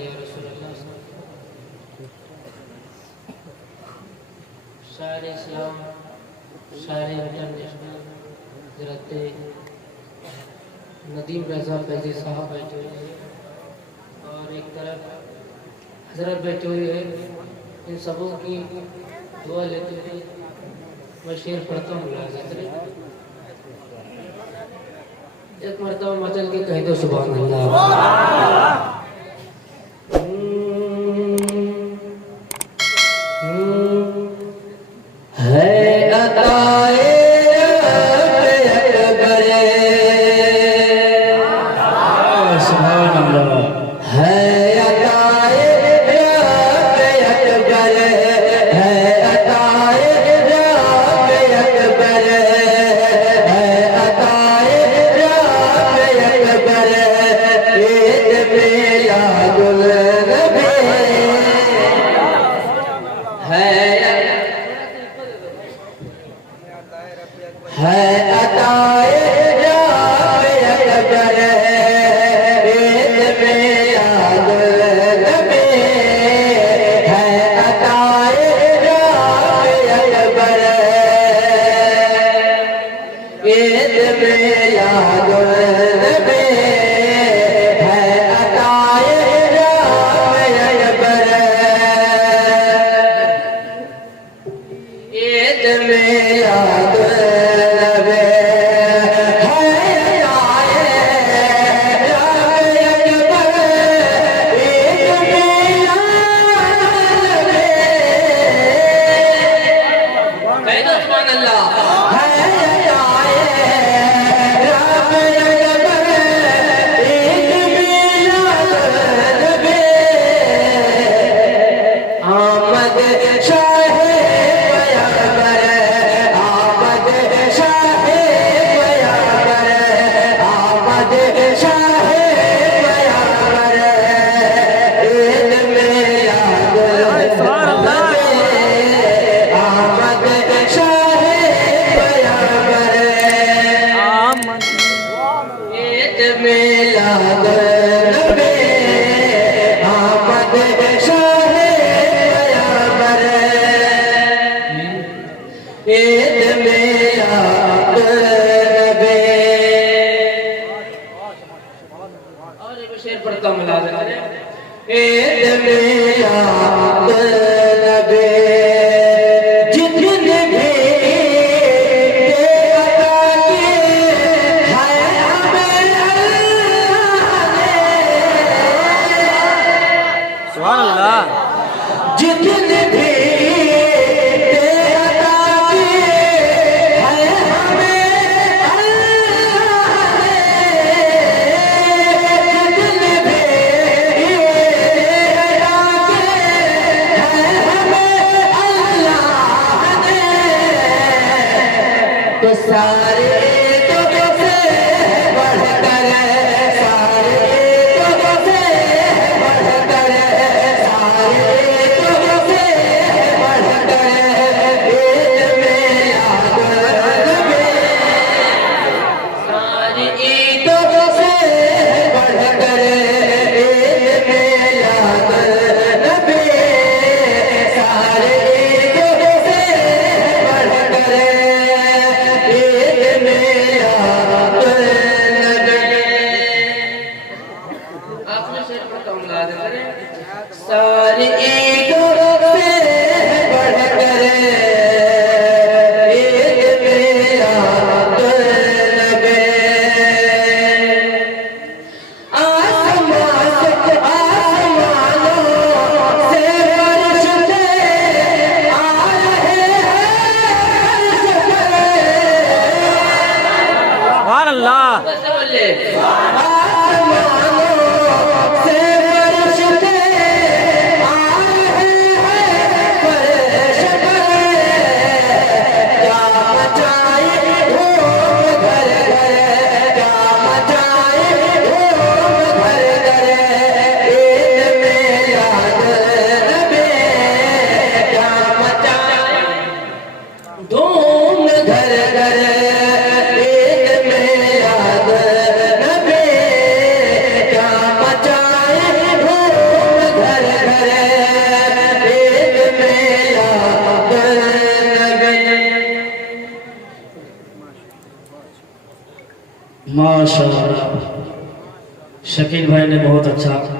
या रसूल अल्लाह। शायर इस्लाम, शायर इंटरनेशनल हजरत नदीम रज़ा फैज़ी साहब बैठे हुए हैं और एक तरफ हजरत बैठे हुए हैं। इन सबों की दुआ लेते हुए मैं शेर पढ़ता हूँ। एक मरतबा मचल के कह दो सुभान अल्लाह। है अताए सुभान अल्लाह। है अताए अकबर, है अताए अकबर, है अताए अकबर, ईद मिलादुल नबी। है अताए अकबर, ईद मिलादुल नबी। है अताए अकबर, ईद मिलादुल नबी। है अताए अकबर, ईद मिलादुल नबी। और एक शेर पढ़ता हूँ मुलाज़िम। ईद मिलादुल नबी। जितने भी अता किए हैं हमें अल्लाह ने। सुभान अल्लाह। जितने भी तो सारे तुझसे बढ़कर, सारे तुझसे बढ़कर, सारे तुझसे बढ़कर, ईद मिलादुल नबी। सारी ईदों से बढ़कर, ईद मिलादुल नबी। सारे ईदों से बढ़कर, सारी ईदों से बढ़कर, ईद मिलादुल नबी। आसमानों से फरिश्ते आ रहे हैं। सुभान अल्लाह। धूम घर घर ईद मिलादुल नबी। क्या माशाअल्लाह, शकील भाई ने बहुत अच्छा